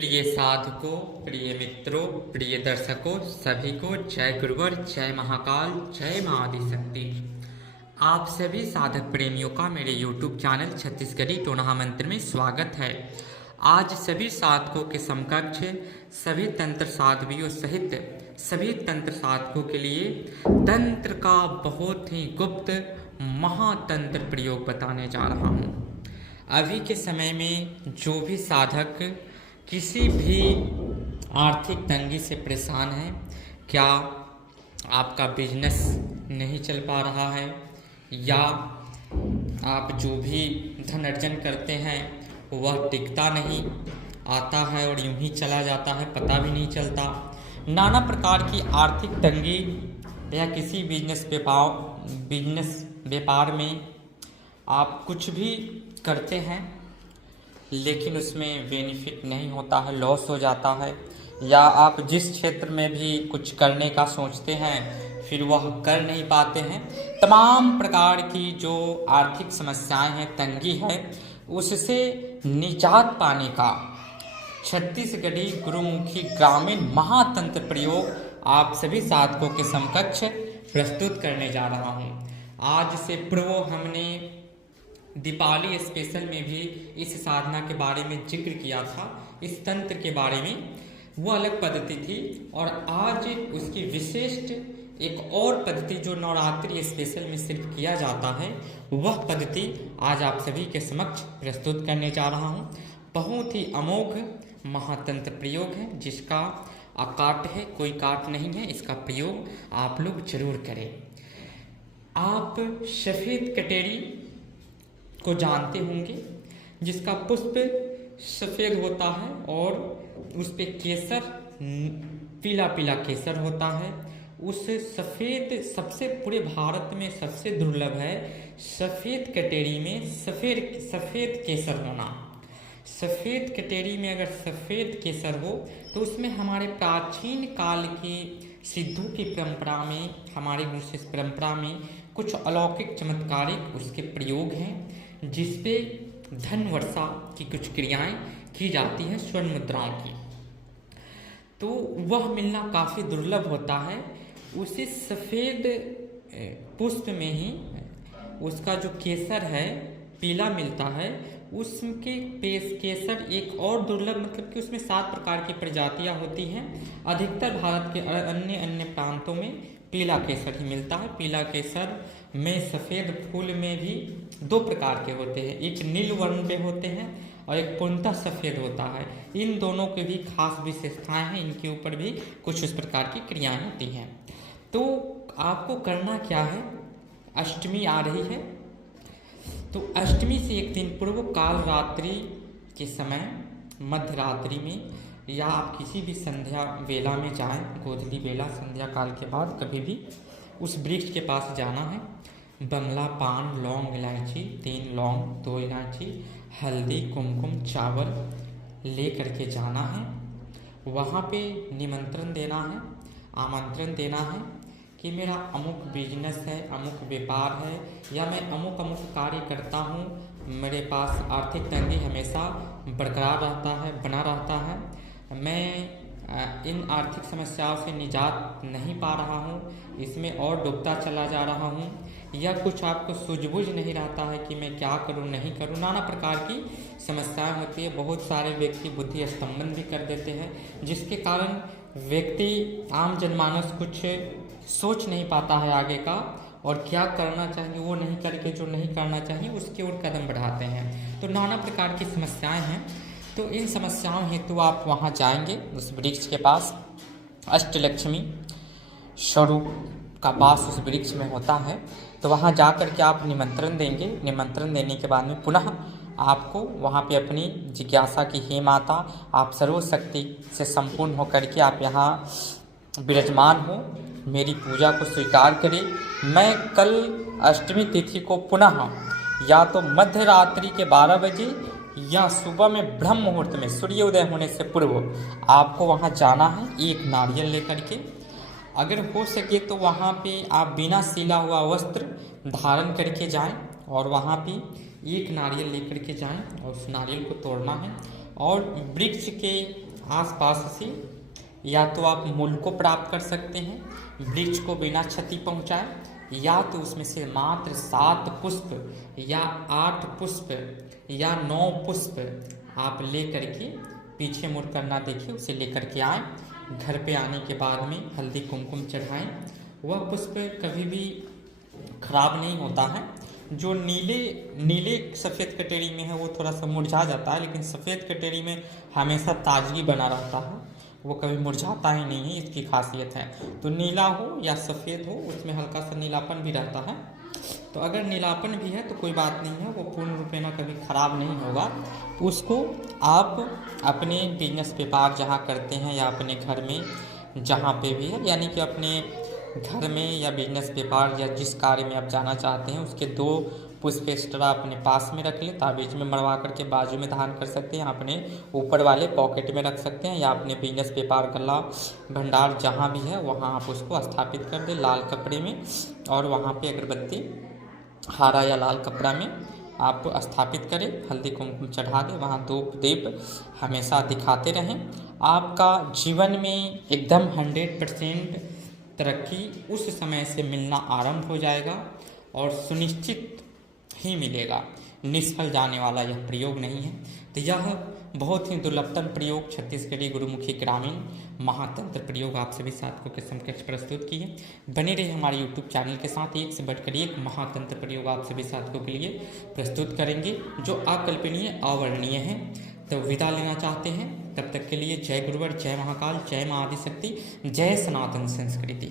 प्रिय साधकों, प्रिय मित्रों, प्रिय दर्शकों, सभी को जय गुरुवर, जय महाकाल, जय मां आदिशक्ति। आप सभी साधक प्रेमियों का मेरे YouTube चैनल छत्तीसगढ़ी टोना मंत्र में स्वागत है। आज सभी साधकों के समकक्ष सभी तंत्र साधवियों सहित सभी तंत्र साधकों के लिए तंत्र का बहुत ही गुप्त महातंत्र प्रयोग बताने जा रहा हूँ। अभी के समय में जो भी साधक किसी भी आर्थिक तंगी से परेशान है, क्या आपका बिजनेस नहीं चल पा रहा है या आप जो भी धन अर्जन करते हैं वह टिकता नहीं, आता है और यूं ही चला जाता है, पता भी नहीं चलता। नाना प्रकार की आर्थिक तंगी या किसी बिजनेस व्यापार में आप कुछ भी करते हैं लेकिन उसमें बेनिफिट नहीं होता है, लॉस हो जाता है, या आप जिस क्षेत्र में भी कुछ करने का सोचते हैं फिर वह कर नहीं पाते हैं। तमाम प्रकार की जो आर्थिक समस्याएं हैं, तंगी है, उससे निजात पाने का छत्तीसगढ़ी गुरुमुखी ग्रामीण महातंत्र प्रयोग आप सभी साधकों के समकक्ष प्रस्तुत करने जा रहा हूं। आज से पूर्व हमने दीपावली स्पेशल में भी इस साधना के बारे में जिक्र किया था, इस तंत्र के बारे में। वो अलग पद्धति थी और आज उसकी विशिष्ट एक और पद्धति जो नवरात्रि स्पेशल में सिर्फ किया जाता है, वह पद्धति आज आप सभी के समक्ष प्रस्तुत करने जा रहा हूँ। बहुत ही अमोघ महातंत्र प्रयोग है जिसका अकाट है, कोई काट नहीं है। इसका प्रयोग आप लोग जरूर करें। आप सफ़ेद कटेरी को जानते होंगे, जिसका पुष्प सफ़ेद होता है और उस पे केसर, पीला पीला केसर होता है। उस सफ़ेद सबसे पूरे भारत में सबसे दुर्लभ है सफ़ेद कटेरी में सफ़ेद केसर होना। सफ़ेद कटेरी में अगर सफ़ेद केसर हो तो उसमें हमारे प्राचीन काल की सिद्धों की परंपरा में, हमारे गुरु परंपरा में कुछ अलौकिक चमत्कारिक उसके प्रयोग हैं, जिसपे धन वर्षा की कुछ क्रियाएं की जाती हैं स्वर्ण मुद्राओं की। तो वह मिलना काफ़ी दुर्लभ होता है। उसी सफ़ेद पुष्प में ही उसका जो केसर है पीला मिलता है। उसके केसर एक और दुर्लभ, मतलब कि उसमें 7 प्रकार की प्रजातियां होती हैं। अधिकतर भारत के अन्य प्रांतों में पीला केसर ही मिलता है। पीला केसर में सफ़ेद फूल में भी 2 प्रकार के होते हैं, एक नील वर्ण पे होते हैं और एक पूर्णतः सफ़ेद होता है। इन दोनों के भी खास विशेषताएं हैं, इनके ऊपर भी कुछ उस प्रकार की क्रियाएं होती हैं। तो आपको करना क्या है, अष्टमी आ रही है तो अष्टमी से एक दिन पूर्व काल रात्रि के समय, मध्य रात्रि में, या आप किसी भी संध्या वेला में जाएं, गोधली बेला संध्या काल के बाद कभी भी उस वृक्ष के पास जाना है। बंगला, पान, लौंग, इलायची, 3 लौंग, 2 इलायची, हल्दी, कुमकुम, चावल ले करके जाना है। वहाँ पे निमंत्रण देना है, आमंत्रण देना है कि मेरा अमुक बिजनेस है, अमुक व्यापार है, या मैं अमुक कार्य करता हूँ, मेरे पास आर्थिक तंगी हमेशा बरकरार रहता है, बना रहता है, मैं इन आर्थिक समस्याओं से निजात नहीं पा रहा हूँ, इसमें और डूबता चला जा रहा हूँ, या कुछ आपको सूझबूझ नहीं रहता है कि मैं क्या करूँ नहीं करूँ। नाना प्रकार की समस्याएं होती है। बहुत सारे व्यक्ति बुद्धि स्तंभन भी कर देते हैं, जिसके कारण व्यक्ति आम जनमानस कुछ सोच नहीं पाता है आगे का, और क्या करना चाहिए वो नहीं करके जो नहीं करना चाहिए उसकी ओर कदम बढ़ाते हैं। तो नाना प्रकार की समस्याएं हैं। तो इन समस्याओं हेतु आप वहाँ जाएंगे उस वृक्ष के पास। अष्टलक्ष्मी स्वरूप का पास उस वृक्ष में होता है, तो वहाँ जा कर के आप निमंत्रण देंगे। निमंत्रण देने के बाद में पुनः आपको वहाँ पे अपनी जिज्ञासा की, हे माता, आप सर्वशक्ति से संपूर्ण होकर के आप यहाँ विराजमान हो, मेरी पूजा को स्वीकार करें। मैं कल अष्टमी तिथि को पुनः या तो मध्य रात्रि के 12 बजे या सुबह में ब्रह्म मुहूर्त में सूर्योदय होने से पूर्व आपको वहाँ जाना है, एक नारियल लेकर के। अगर हो सके तो वहाँ पे आप बिना सिला हुआ वस्त्र धारण करके जाएं और वहाँ पे एक नारियल लेकर के जाएं और उस नारियल को तोड़ना है और वृक्ष के आसपास से या तो आप मूल को प्राप्त कर सकते हैं, वृक्ष को बिना क्षति पहुंचाए, या तो उसमें से मात्र 7 पुष्प या 8 पुष्प या 9 पुष्प आप लेकर के पीछे मुड़ कर ना देखिए, उसे लेकर के आए। घर पे आने के बाद में हल्दी कुमकुम चढ़ाएं। वह पुष्प कभी भी खराब नहीं होता है। जो नीले सफ़ेद कटेरी में है वो थोड़ा सा मुरझा जाता है, लेकिन सफ़ेद कटेरी में हमेशा ताजगी बना रहता है, वो कभी मुरझाता ही नहीं है, इसकी खासियत है। तो नीला हो या सफ़ेद हो, उसमें हल्का सा नीलापन भी रहता है। तो अगर नीलापन भी है तो कोई बात नहीं है, वो पूर्ण रूपेण कभी ख़राब नहीं होगा। उसको आप अपने बिजनेस व्यापार जहाँ करते हैं या अपने घर में जहाँ पे भी है, यानी कि अपने घर में या बिजनेस व्यापार या जिस कार्य में आप जाना चाहते हैं, उसके 2 पुष्प एक्स्ट्रा अपने पास में रख लें। ताबीज में मरवा करके बाजू में धारण कर सकते हैं, अपने ऊपर वाले पॉकेट में रख सकते हैं, या अपने बिजनेस व्यापार गला भंडार जहाँ भी है वहाँ आप उसको स्थापित कर दें लाल कपड़े में, और वहाँ पे अगरबत्ती हरा या लाल कपड़ा में आप स्थापित करें, हल्दी कुमकुम चढ़ा दें, वहाँ धूप दीप हमेशा दिखाते रहें। आपका जीवन में एकदम 100% तरक्की उस समय से मिलना आरंभ हो जाएगा, और सुनिश्चित ही मिलेगा। निष्फल जाने वाला यह प्रयोग नहीं है। तो यह बहुत ही दुर्लभतम प्रयोग छत्तीसगढ़ी गुरुमुखी ग्रामीण महातंत्र प्रयोग आप सभी साथियों के समक्ष प्रस्तुत की है। बने रहे हमारे यूट्यूब चैनल के साथ, एक से बढ़कर एक महातंत्र प्रयोग आप सभी साथियों के लिए प्रस्तुत करेंगे जो अकल्पनीय अवर्णनीय है। तो विदा लेना चाहते हैं, तब तक के लिए जय गुरुवर, जय महाकाल, जय मां आदिशक्ति, जय सनातन संस्कृति।